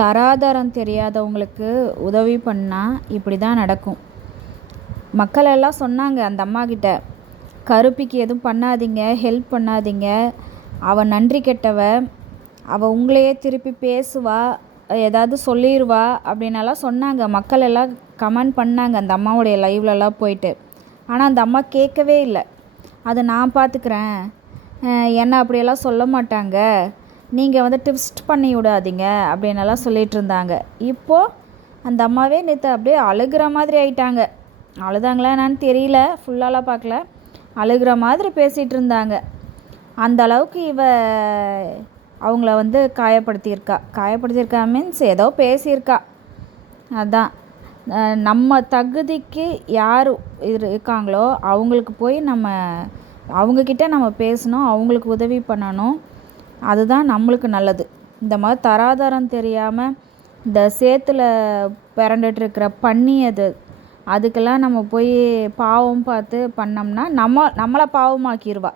தராதரம் தெரியாதவங்களுக்கு உதவி பண்ணால் இப்படி தான் நடக்கும். மக்கள் எல்லாம் சொன்னாங்க அந்த அம்மாக்கிட்ட, கருப்பிக்கு எதுவும் பண்ணாதீங்க, ஹெல்ப் பண்ணாதீங்க, அவள் நன்றி கெட்டவ, அவள் உங்களையே திருப்பி பேசுவா, ஏதாவது சொல்லிடுவா அப்படின்னெல்லாம் சொன்னாங்க. மக்கள் எல்லாம் கமெண்ட் பண்ணாங்க அந்த அம்மாவுடைய லைவ்லலாம் போயிட்டு. ஆனால் அந்த அம்மா கேட்கவே இல்லை. அதை நான் பார்த்துக்கிறேன், என்ன அப்படியெல்லாம் சொல்ல மாட்டாங்க, நீங்கள் ட்விஸ்ட் பண்ணி விடாதீங்க அப்படின்னெல்லாம் சொல்லிகிட்டு இருந்தாங்க. இப்போது அந்த அம்மாவே நேற்று அப்படியே அழுகிற மாதிரி ஆயிட்டாங்க. அழுதாங்களா என்னான்னு தெரியல, ஃபுல்லாலாம் பார்க்கல, அழுகிற மாதிரி பேசிகிட்டு இருந்தாங்க. அந்த அளவுக்கு அவங்கள காயப்படுத்தியிருக்கா மீன்ஸ் ஏதோ பேசியிருக்கா. அதான் நம்ம தகுதிக்கு யார் இருக்காங்களோ அவங்களுக்கு போய் அவங்கக்கிட்ட நம்ம பேசணும், அவங்களுக்கு உதவி பண்ணணும். அதுதான் நம்மளுக்கு நல்லது. இந்த மாதிரி தராதரம் தெரியாமல் இந்த சேத்துல பிறண்டுட்டு இருக்கிற பன்னி அதுக்கெல்லாம் நம்ம போய் பாவம் பார்த்து பண்ணோம்னா நம்மளை பாவமாக்கிடுவா.